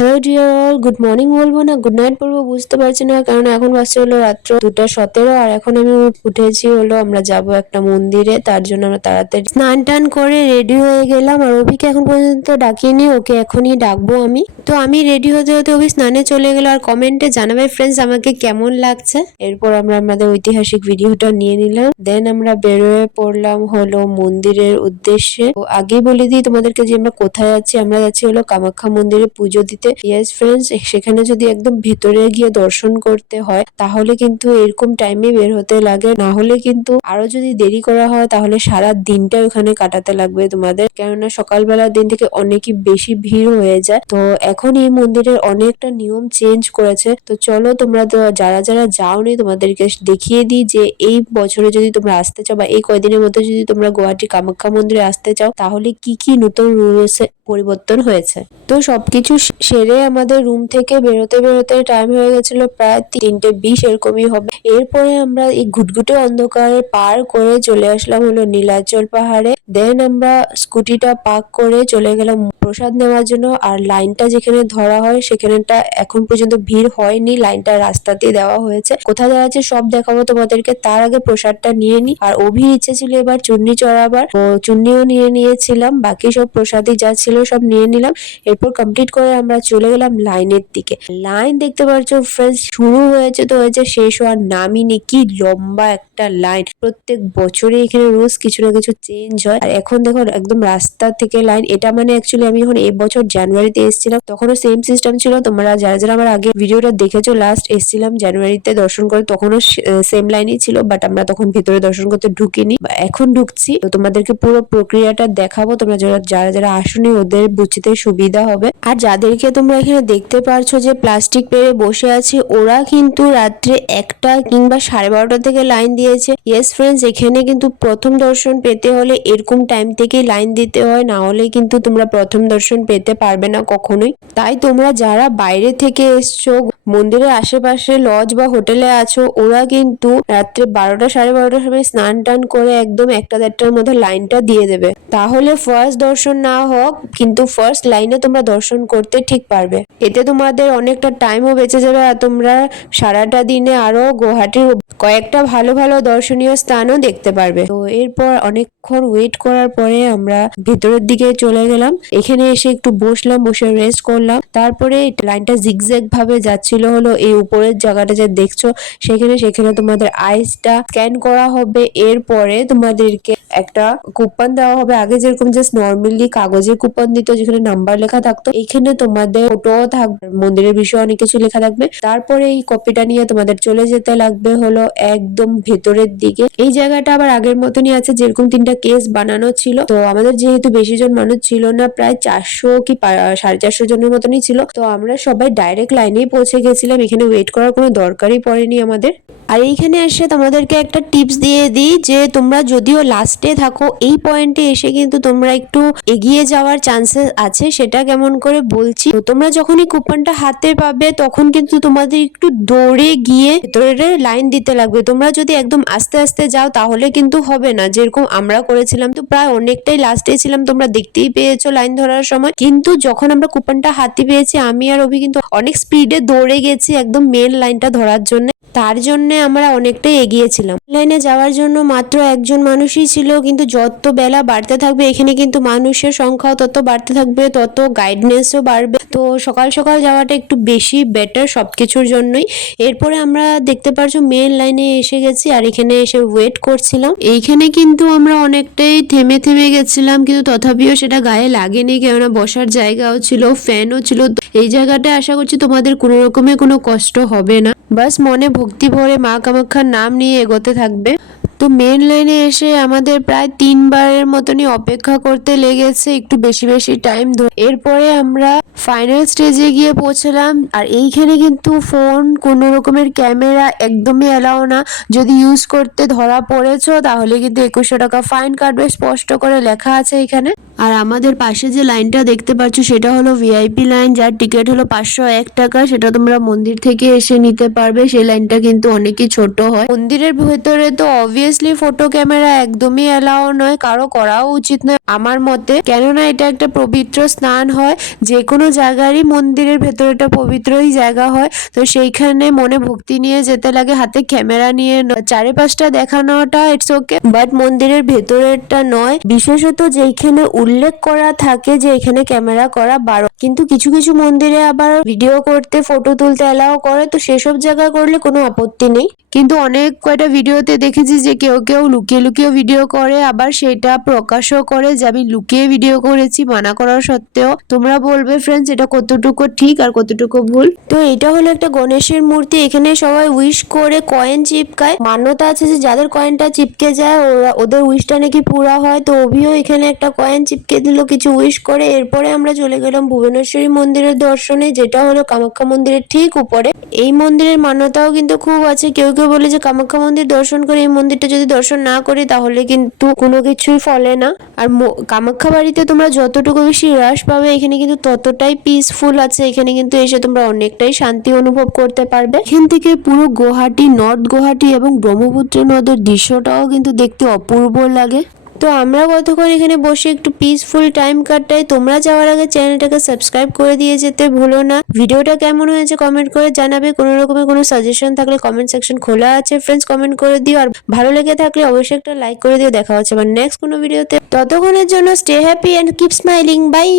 Hello dear all, good morning বলবো না good night বলবো বুঝতে পারছি না, কারণ এখন বাজছে হলো রাত্র 2:17 আর এখন আমি উঠেছি হলো আমরা যাব একটা মন্দিরে। তার জন্য আমরা তাড়াতাড়ি স্নান টান করে রেডি হয়ে গেলাম। আর অভিকে এখন পর্যন্ত ডাকিনি, ওকে এখনই ডাকবো আমি। তো আমি রেডি হতে হতে অভি স্নানে চলে গেল। আর কমেন্টে জানাবে ফ্রেন্ডস আমাকে কেমন লাগছে। এরপর আমরা আমাদের ঐতিহাসিক ভিডিওটা নিয়ে নিলাম, দেন আমরা বেরোয় পড়লাম হলো মন্দিরের উদ্দেশ্যে। তো আগে বলে দিই তোমাদেরকে যে আমরা কোথায় যাচ্ছি। আমরা যাচ্ছি হলো কামাখ্যা মন্দিরে পুজো দিতে। ইয়েস ফ্রেন্ডস, সেখানে যদি একদম ভেতরে গিয়ে দর্শন করতে হয় তাহলে কিন্তু এরকম টাইমে বের হতে লাগে, না হলে কিন্তু আরো যদি দেরি করা হয় তাহলে সারা দিনটা ওখানে কাটাতে লাগবে তোমাদের, কেননা সকালবেলার দিন থেকে অনেকই বেশি ভিড় হয়ে যায়। তো এখন এই মন্দিরের অনেকটা নিয়ম চেঞ্জ করেছে। তো চলো তোমরা যারা যারা যাওনি তোমাদেরকে দেখিয়ে দিই যে এই বছরে যদি তোমরা আসতে চাও বা এই কয়দিনের মধ্যে যদি তোমরা গুয়াহাটি কামাখ্যা মন্দিরে আসতে চাও তাহলে কি কি নতুন রুলস পরিবর্তন হয়েছে। তো সবকিছু সেরে আমাদের রুম থেকে বেরোতে বেরোতে টাইম হয়ে গেছিল প্রায় 3:20 এরকমই হবে। এরপরে আমরা এই ঘুটঘুটে অন্ধকারে পার করে চলে আসলাম হলো নীলাচল পাহাড়ে। দেন আমরা স্কুটিটা পার্ক করে চলে গেলাম প্রসাদ নেওয়ার জন্য। আর লাইনটা যেখানে ধরা হয় সেখানেটা এখন পর্যন্ত ভিড় হয়নি, লাইনটা রাস্তাতেই দেওয়া হয়েছে। কোথায় দেওয়া আছে সব দেখাবো তোমাদেরকে, তার আগে প্রসাদটা নিয়ে নি। আর অভির ইচ্ছে ছিল এবার চুন্নি চড়াবার, ও চুন্নিও নিয়ে নিয়েছিলাম, বাকি সব প্রসাদই যা ছিল সব নিয়ে নিলাম। এরপর কমপ্লিট করে আমরা চলে গেলাম লাইনের দিকে। লাইন দেখতে পাচ্ছ ফ্রেন্ডস, শুরু হয়েছে তো হয়েছে, শেষ হওয়ার নামই নেই। কি লম্বা একটা লাইন, প্রত্যেক বছরে এখানে রোজ কিছু না কিছু চেঞ্জ হয়। আর এখন দেখো একদম রাস্তা থেকে লাইন, এটা মানে অ্যাকচুয়ালি আমি এখন এই বছর জানুয়ারিতে এসেছিলাম, তখনও সেম সিস্টেম ছিল। তোমরা যারা যারা আমার আগে ভিডিওটা দেখেছো, লাস্ট এসেছিলাম জানুয়ারিতে দর্শন করে, তখনও সেম লাইনই ছিল, বাট আমরা তখন ভিতরে দর্শন করতে ঢুকিনি, এখন ঢুকছি। তো তোমাদেরকে পুরো প্রক্রিয়াটা দেখাবো, তোমরা যারা যারা আসোনি ওদের বুঝতে সুবিধা হবে। আর যাদেরকে তোমরা এখানে দেখতে পারছো যে প্লাস্টিক পেরে বসে আছে, ওরা কিন্তু রাত্রে 1টা কিংবা 12:30 থেকে লাইন দিয়েছে। ইয়েস ফ্রেন্ডস, এখানে কিন্তু প্রথম দর্শন পেতে হলে এরকম টাইম থেকেই লাইন দিতে হয়, না হলে কিন্তু তোমরা প্রথম দর্শন পেতে পারবে না কখনোই। তাই তোমরা যারা বাইরে থেকে এসছো, মন্দিরের আশেপাশে লজ বা হোটেলে আছো, ওরা কিন্তু রাত্রে 12টা 12:30 সময় স্নান টান করে একদম 1টা-1:30টার মধ্যে লাইনটা দিয়ে দেবে। তাহলে ফার্স্ট দর্শন না হোক কিন্তু ফার্স্ট লাইনে তোমরা দর্শন করতে ঠিক পারবে। এতে তোমাদের অনেকটা টাইমও বেঁচে যাবে আর তোমরা সারাটা দিনে আরো গুয়াহাটির কয়েকটা ভালো ভালো দর্শনীয় স্থানও দেখতে পারবে। তো এরপর অনেকক্ষণ ওয়েট করার পরে আমরা ভেতরের দিকে চলে গেলাম। এখানে এসে একটু বসলাম, বসে রেস্ট করলাম। তারপরে লাইনটা জিগজ্যাগ ভাবে যাচ্ছিল হলো এই উপরের জায়গাটা যে দেখছো সেখানে তোমাদের আইসটা স্ক্যান করা হবে। এরপরে তোমাদেরকে একটা কুপন দেওয়া হবে। আগে যেরকম জাস্ট নর্মালি কাগজের কুপন দিত যেখানে নাম্বার লেখা থাকতো, এখানে তোমাদের ফটো থাকবে, মন্দিরের বিষয়ে অনেক কিছু লেখা থাকবে। তারপরে এই কপিটা নিয়ে তোমাদের চলে যেতে লাগবে হলো একদম ভেতরের দিকে। এই জায়গাটা আবার আগের মতনই আছে, যেরকম 3টা কেস বানানো ছিল। তো আমাদের যেহেতু বেশি জন মানুষ ছিল না, প্রায় 400 কি 450 জনের মতনই ছিল, তো আমরা সবাই ডাইরেক্ট লাইনেই পৌঁছে গেছিলাম। এখানে ওয়েট করার কোনো দরকারই পড়েনি আমাদের। আর এইখানে এসে তোমাদেরকে একটা টিপস দিয়ে দিই যে তোমরা যদিও লাস্টে থাকো, এই পয়েন্টে এসে কিন্তু তোমরা একটু এগিয়ে যাওয়ার চান্সেস আছে। সেটা কেমন করে বলছি, তো তোমরা যখনই কুপনটা হাতে পাবে তখন কিন্তু তোমাদের একটু দৌড়ে গিয়ে ভেতরে লাইন দিতে লাগবে। তোমরা যদি একদম আস্তে আস্তে যাও তাহলে কিন্তু হবে না, যেরকম আমরা করেছিলাম। তো প্রায় অনেকটাই লাস্টে ছিলাম, তোমরা দেখতেই পেয়েছো লাইন ধরার সময়। কিন্তু যখন আমরা কুপনটা হাতে পেয়েছি, আমি আর অভি কিন্তু অনেক স্পিডে দৌড়ে গেছি একদম মেন লাইনটা ধরার জন্য। তার জন্য আমরা অনেকটাই এগিয়েছিলাম। লাইনে যাওয়ার জন্য মাত্র একজন মানুষই ছিল, কিন্তু যত বেলা বাড়তে থাকবে এখানে কিন্তু মানুষের সংখ্যাও তত বাড়তে থাকবে, তত গাইডনেসও বাড়বে। তো সকাল সকাল যাওয়াটা একটু বেশি বেটার সবকিছুর জন্যই। এরপরে আমরা দেখতে পারছো মেন লাইনে এসে গেছি আর এখানে এসে ওয়েট করছিলাম। এইখানে কিন্তু আমরা অনেকটাই থেমে থেমে গেছিলাম, কিন্তু তথাপিও সেটা গায়ে লাগেনি, কেননা বসার জায়গাও ছিল, ফ্যানও ছিল। এই জায়গাটা আশা করছি তোমাদের কোনো রকমের কোনো কষ্ট হবে না, বাস মনে ভক্তি ভরে মা কামাখ্যার নাম নিয়ে এগোতে থাকবে। তো মেন লাইনে এসে আমাদের প্রায় 3বারের মতনই অপেক্ষা করতে লেগেছে, একটু বেশি বেশি টাইম ধরে। এরপরে আমরা ফাইনাল স্টেজে গিয়ে পৌঁছলাম। আর এইখানে কিন্তু ফোন, কোনো রকমের ক্যামেরা একদমই এলাও না। যদি ইউজ করতে ধরা পড়েছো তাহলে কিন্তু 2100 টাকা ফাইন কাটবে, স্পষ্ট করে লেখা আছে এখানে। আর আমাদের পাশে যে লাইনটা দেখতে পাচ্ছ সেটা হলো ভিআইপি লাইন, যার টিকিট হলো 501 টাকা। সেটা তোমরা মন্দির থেকে এসে নিতে পারবে। সেই লাইনটা কিন্তু অনেকই ছোট হয়। মন্দিরের ভেতরে তো অবভিয়াস অবভিয়াসলি ফটো ক্যামেরা একদমই এলাও নয়, কারো করাও উচিত নয় আমার মতে, কেননা এটা একটা পবিত্র স্নান হয়। যে কোনো জায়গারই মন্দিরের ভেতরেটা পবিত্রই জায়গা হয়, তো সেইখানে মনে ভক্তি নিয়ে যেতে লাগে, হাতে ক্যামেরা নিয়ে চারিপাশটা দেখানোটা ইটস ওকে, বাট মন্দিরের ভেতরেরটা নয়। বিশেষত যেখানে উল্লেখ করা থাকে যে এখানে ক্যামেরা করা বারণ, কিন্তু কিছু কিছু মন্দিরে আবার ভিডিও করতে ফটো তুলতে এলাও করে, তো সেসব জায়গায় করলে কোনো আপত্তি নেই। কিন্তু অনেক কয়টা ভিডিওতে দেখেছি যে কেউ কেউ লুকিয়ে লুকিয়ে ভিডিও করে, আবার সেটা প্রকাশও করে যে আমি লুকিয়ে ভিডিও করেছি মানা করার সত্ত্বেও। তোমরা বলবে ফ্রেন্ডস এটা কতটুকু ঠিক আর কতটুকু ভুল। তো এটা হলো একটা গণেশের মূর্তি, এখানে সবাই উইশ করে কয়েন চিপকায়। মান্যতা আছে যে যাদের কয়েনটা চিপকে যায় ওদের উইশটা নাকি পুরা হয়। তো অভিও এখানে একটা কয়েন চিপকে দিল কিছু উইশ করে। এরপরে আমরা চলে গেলাম ভুবনেশ্বরী মন্দিরের দর্শনে, যেটা হলো কামাখ্যা মন্দিরের ঠিক উপরে। এই মন্দিরের মান্যতাও কিন্তু খুব আছে, কেউ কেউ বলে যে কামাখ্যা মন্দির দর্শন করে এই মন্দিরটা যদি দর্শন না করি তাহলে কিন্তু কোনো কিছুই ফলে না। আর কামাখ্যা বাড়িতে তোমরা যতটুকু বেশি রাশ পাবে, এখানে কিন্তু ততটাই পিসফুল আছে। এখানে কিন্তু এসে তোমরা অনেকটাই শান্তি অনুভব করতে পারবে। এখান থেকে পুরো গুয়াহাটি, নর্থ গুয়াহাটি এবং ব্রহ্মপুত্র নদের দৃশ্যটাও কিন্তু দেখতে অপূর্ব লাগে। তো আমরা কতক্ষণ এখানে বসে একটু পিসফুল টাইম কাটাই। তোমরা যাওয়ার আগে চ্যানেলটাকে সাবস্ক্রাইব করে দিয়ে যেতে ভুলো না। ভিডিওটা কেমন হয়েছে কমেন্ট করে জানাবে। কোনো রকমের কোনো সাজেশন থাকলে কমেন্ট সেকশন খোলা আছে ফ্রেন্ডস, কমেন্ট করে দিও। আর ভালো লেগে থাকলে অবশ্যই একটা লাইক করে দিও। দেখা হচ্ছে আবার নেক্সট কোনো ভিডিওতে। ততক্ষণের জন্য stay happy and keep smiling. By.